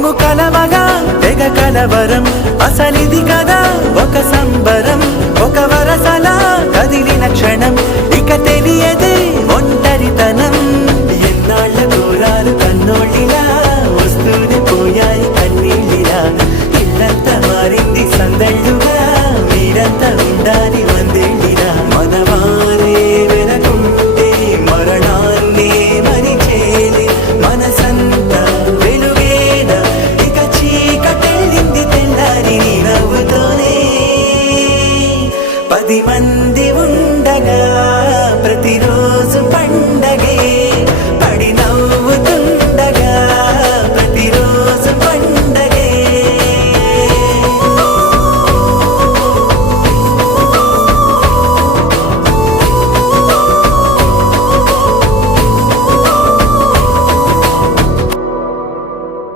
మేము కలవగా తెగ కలవరం అసలిది కదా ఒక సంబరం ఒక వరసలా కదిలిన క్షణం